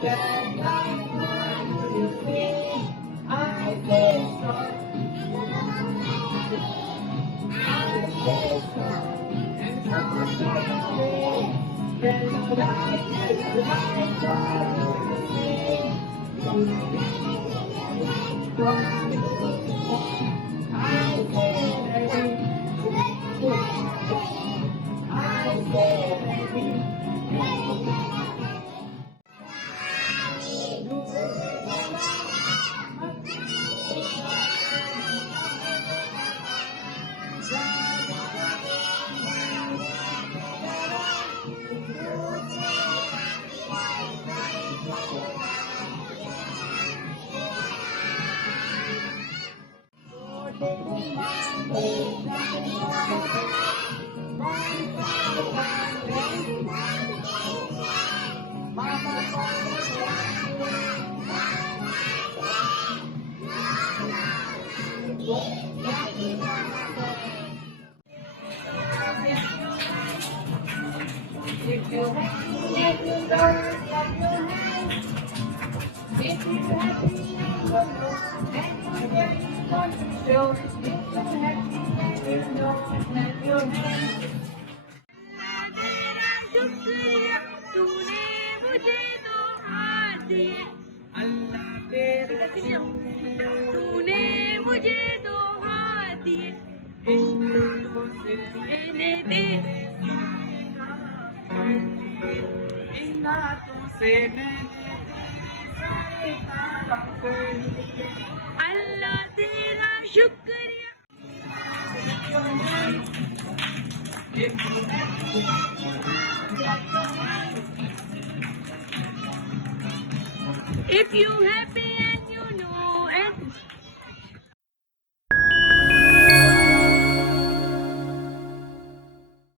That night when you see, I say sorry. I say sorry. And sometimes there's a light, there's a light for you to see. If you're happy, you don't clap your hands. If you're happy, you don't know. And you want to show. If you're happy, you know, clap your hands. तेरा शुक्रिया तूने मुझे दो हाथ दिए अल्लाह तेरा शुक्रिया तूने मुझे दो हाथ दिए इन हाथों से मैंने तेरे इन हाथों से मैंने सारे काम कर लिए अल्लाह तेरा शुक्रिया If you happy